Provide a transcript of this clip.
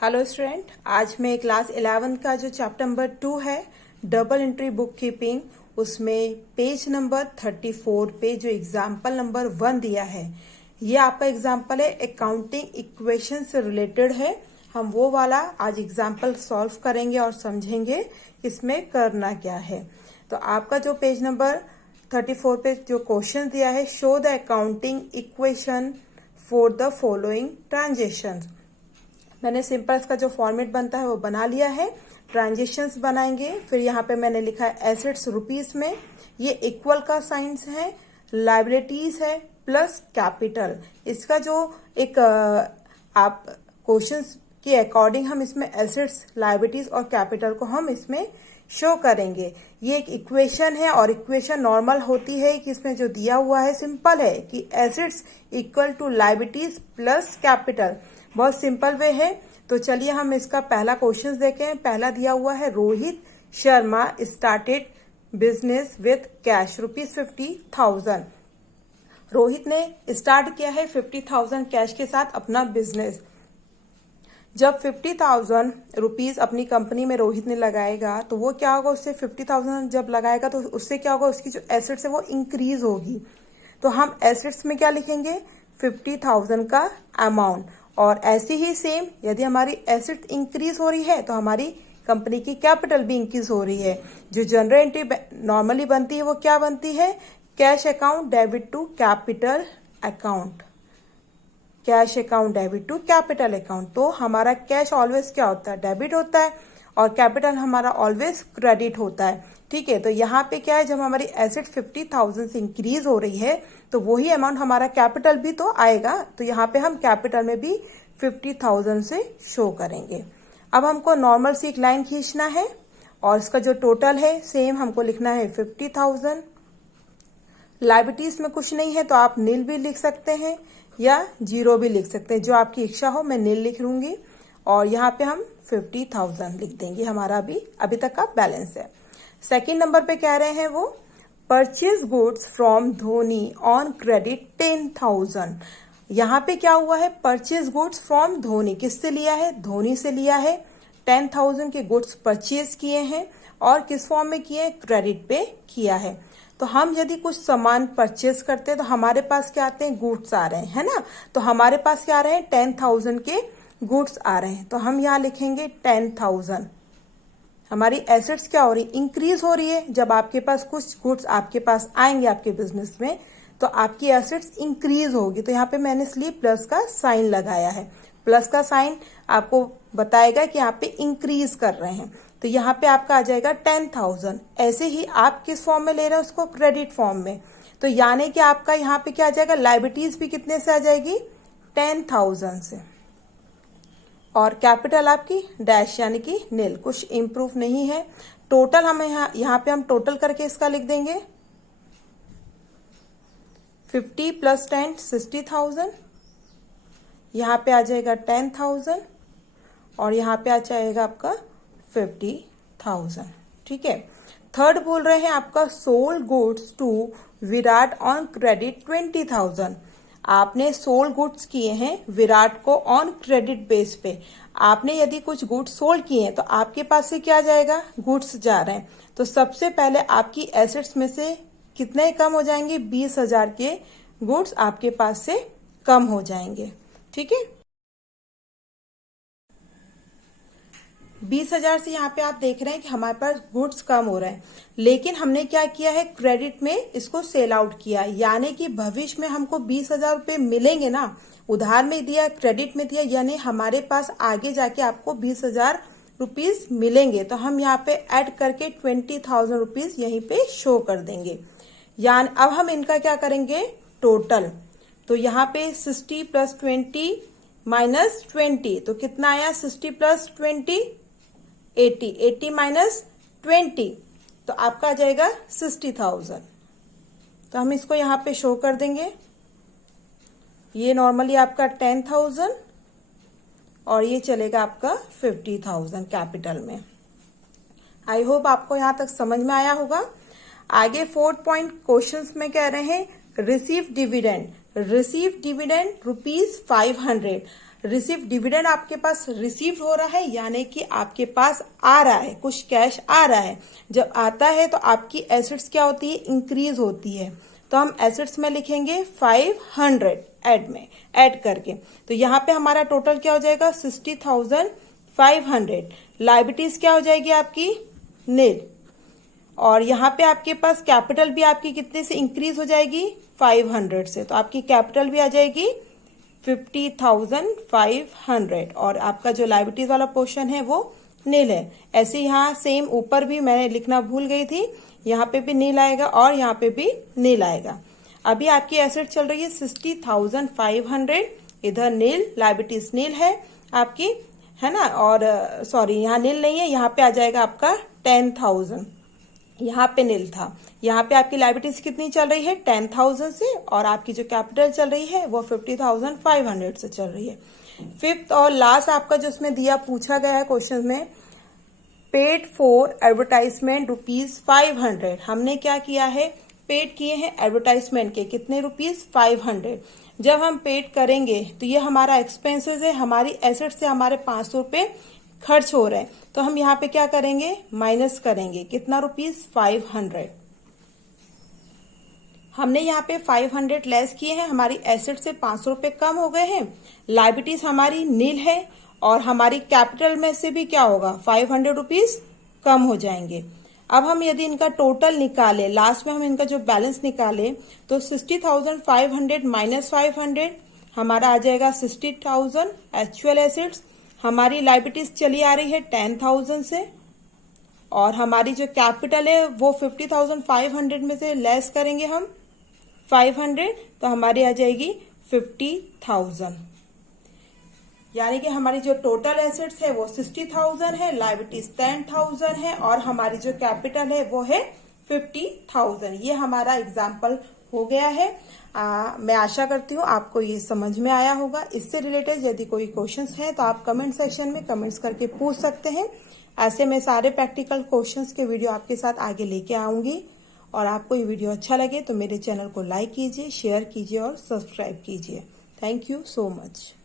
Hello student, आज मैं class 11 का जो चैप्टर नंबर 2 है डबल एंट्री बुक कीपिंग, उसमें पेज नंबर 34 पे जो एग्जाम्पल नंबर 1 दिया है, ये आपका एग्जाम्पल है अकाउंटिंग इक्वेशन से रिलेटेड है। हम वो वाला आज एग्जाम्पल सॉल्व करेंगे और समझेंगे इसमें करना क्या है। तो आपका जो पेज नंबर 34 पे जो क्वेश्चन दिया है, show the accounting equation for the following transaction. मैंने सिंपल इसका जो फॉर्मेट बनता है वो बना लिया है। ट्रांजेक्शन्स बनाएंगे, फिर यहाँ पे मैंने लिखा है एसेट्स रुपीस में, ये इक्वल का साइंस है, लाइबिलिटीज है प्लस कैपिटल। इसका जो एक आप क्वेश्चंस के अकॉर्डिंग हम इसमें एसेट्स, लाइबिलिटीज और कैपिटल को हम इसमें शो करेंगे। ये एक इक्वेशन है और इक्वेशन नॉर्मल होती है कि इसमें जो दिया हुआ है सिंपल है कि assets equal to liabilities plus capital. बहुत सिंपल वे है। तो चलिए हम इसका पहला क्वेश्चन देखें। पहला दिया हुआ है, Rohit Sharma started business with cash ₹50,000। Rohit ने स्टार्ट किया है 50,000 कैश के साथ अपना बिजनेस। जब 50,000 रुपीज अपनी कंपनी में रोहित ने लगाएगा तो वो क्या होगा, उससे 50,000 जब लगाएगा तो उससे क्या होगा, उसकी जो एसेट्स है वो इंक्रीज होगी। तो हम एसेट्स में क्या लिखेंगे, 50,000 का अमाउंट। और ऐसे ही सेम यदि हमारी एसेट इंक्रीज हो रही है तो हमारी कंपनी की कैपिटल भी इंक्रीज हो रही है। जो जनरल एंट्री नॉर्मली बनती है वो क्या बनती है, cash account debit to capital account, cash account debit to capital account. तो हमारा कैश ऑलवेज क्या होता है, डेबिट होता है, और कैपिटल हमारा ऑलवेज क्रेडिट होता है। ठीक है, तो यहाँ पे क्या है, जब हमारी एसेट 50,000 से इंक्रीज हो रही है तो वही अमाउंट हमारा कैपिटल भी तो आएगा। तो यहाँ पे हम कैपिटल में भी 50,000 से शो करेंगे। अब हमको नॉर्मल सी एक लाइन खींचना है और इसका जो टोटल है सेम हमको लिखना है 50,000। लाइबिलिटीज में कुछ नहीं है तो आप नील भी लिख सकते हैं या जीरो भी लिख सकते हैं, जो आपकी इच्छा हो। मैं नील लिख लूंगी और यहाँ पे हम 50,000 लिख देंगे, हमारा अभी तक का बैलेंस है। सेकंड नंबर पे कह रहे हैं वो, purchase goods from Dhoni on credit 10,000। यहाँ पे क्या हुआ है, परचेज गुड्स फ्रॉम धोनी, किससे लिया है, धोनी से लिया है। 10,000 के गुड्स परचेज किए हैं और किस फॉर्म में किए हैं, क्रेडिट पे किया है। तो हम यदि कुछ सामान परचेज करते हैं तो हमारे पास क्या आते हैं, गुड्स आ रहे हैं, है ना। तो हमारे पास क्या आ रहे हैं, 10,000 के गुड्स आ रहे हैं। तो हम यहाँ लिखेंगे 10,000। हमारी एसेट्स क्या हो रही, इंक्रीज हो रही है। जब आपके पास कुछ गुड्स आपके पास आएंगे आपके बिजनेस में तो आपकी एसेट्स इंक्रीज होगी। तो यहाँ पे मैंने इसलिए प्लस का साइन लगाया है। प्लस का साइन आपको बताएगा कि यहाँ पे इंक्रीज कर रहे हैं। तो यहाँ पे आपका आ जाएगा 10,000। ऐसे ही आप किस फॉर्म में ले रहे हैं उसको, क्रेडिट फॉर्म में। तो यानी कि आपका यहाँ पे क्या आ जाएगा, लाइबिलिटीज भी कितने से आ जाएगी, 10,000 से। और कैपिटल आपकी डैश यानी कि नील, कुछ इंप्रूव नहीं है। टोटल हमें यहाँ पे हम टोटल करके इसका लिख देंगे, 50 प्लस 10 60,000। यहाँ पे आ जाएगा 10,000 और यहाँ पे आ जाएगा आपका 50,000। ठीक है। थर्ड बोल रहे हैं आपका, sold goods to Virat on credit 20,000। आपने सोल्ड गुड्स किए हैं विराट को ऑन क्रेडिट बेस पे। आपने यदि कुछ गुड्स सोल्ड किए हैं तो आपके पास से क्या जाएगा, गुड्स जा रहे हैं। तो सबसे पहले आपकी एसेट्स में से कितने कम हो जाएंगे, 20,000 के गुड्स आपके पास से कम हो जाएंगे। ठीक है, 20,000 से यहाँ पे आप देख रहे हैं कि हमारे पास गुड्स कम हो रहे हैं, लेकिन हमने क्या किया है, क्रेडिट में इसको सेल आउट किया। यानी कि भविष्य में हमको 20,000 रुपये मिलेंगे ना, उधार में दिया, क्रेडिट में दिया, यानी हमारे पास आगे जाके आपको 20,000 रुपीज मिलेंगे। तो हम यहाँ पे ऐड करके 20,000 रुपीज यहीं पे शो कर देंगे। यानी अब हम इनका क्या करेंगे, टोटल। तो यहाँ पे 60 प्लस 20 माइनस 20, तो कितना आया, 60 प्लस 20 80, 80 माइनस 20, तो आपका आ जाएगा 60,000। तो हम इसको यहाँ पे शो कर देंगे। ये नॉर्मली आपका 10,000 और ये चलेगा आपका 50,000 कैपिटल में। आई होप आपको यहाँ तक समझ में आया होगा। आगे 4th पॉइंट क्वेश्चंस में कह रहे हैं, रिसीव डिविडेंड ₹500। रिसीव डिविडेंड आपके पास रिसीव हो रहा है, यानी कि आपके पास आ रहा है, कुछ कैश आ रहा है। जब आता है तो आपकी एसेट्स क्या होती है, इंक्रीज होती है। तो हम एसेट्स में लिखेंगे 500 ऐड करके। तो यहाँ पे हमारा टोटल क्या हो जाएगा, 60,500। लायबिलिटीज क्या हो जाएगी आपकी, नील। और यहाँ पे आपके पास कैपिटल भी आपकी कितने से इंक्रीज हो जाएगी, 500 से। तो आपकी कैपिटल भी आ जाएगी 50,500 और आपका जो लायबिलिटीज वाला पोर्शन है वो नील है। ऐसे यहाँ सेम ऊपर भी मैंने लिखना भूल गई थी, यहाँ पे भी नील आएगा और यहाँ पे भी नील आएगा। अभी आपकी एसेट चल रही है 60,500, इधर नील, लायबिलिटीज नील है आपकी, है ना। और सॉरी, यहाँ नील नहीं है, यहाँ पे आ जाएगा आपका 10,000, यहाँ पे नील था। यहाँ पे आपकी लायबिलिटीज कितनी चल रही है, 10,000 से, और आपकी जो कैपिटल चल रही है वो 50,500 से चल रही है। फिफ्थ और लास्ट आपका जो इसमें दिया, पूछा गया है क्वेश्चन में, पेड फॉर एडवर्टाइजमेंट ₹500। हमने क्या किया है, पेड किए हैं एडवर्टाइजमेंट के कितने रुपीज, 500। जब हम पेड करेंगे तो ये हमारा एक्सपेंसेस है, हमारी एसेट से हमारे 500 रुपए खर्च हो रहे हैं। तो हम यहाँ पे क्या करेंगे, माइनस करेंगे, कितना रुपीज, 500। हमने यहाँ पे 500 लेस किए हैं, हमारी एसेट से 500 रुपए कम हो गए हैं। लायबिलिटीज हमारी नील है और हमारी कैपिटल में से भी क्या होगा, 500 रुपीज कम हो जाएंगे। अब हम यदि इनका टोटल निकाले, लास्ट में हम इनका जो बैलेंस निकाले, तो 60,500 माइनस 500 हमारा आ जाएगा 60,000 एक्चुअल एसेट्स। हमारी लायबिलिटीज चली आ रही है 10,000 से, और हमारी जो कैपिटल है वो 50,500 में से लेस करेंगे हम 500, तो हमारी आ जाएगी 50,000। यानी कि हमारी जो टोटल एसेट्स है वो 60,000 है, लायबिलिटीज 10,000 है, और हमारी जो कैपिटल है वो है 50,000। ये हमारा एग्जाम्पल हो गया है। मैं आशा करती हूँ आपको ये समझ में आया होगा। इससे रिलेटेड यदि कोई क्वेश्चंस हैं तो आप कमेंट सेक्शन में कमेंट्स करके पूछ सकते हैं। ऐसे में सारे प्रैक्टिकल क्वेश्चंस के वीडियो आपके साथ आगे लेके आऊंगी। और आपको ये वीडियो अच्छा लगे तो मेरे चैनल को लाइक कीजिए, शेयर कीजिए और सब्सक्राइब कीजिए। Thank you so much.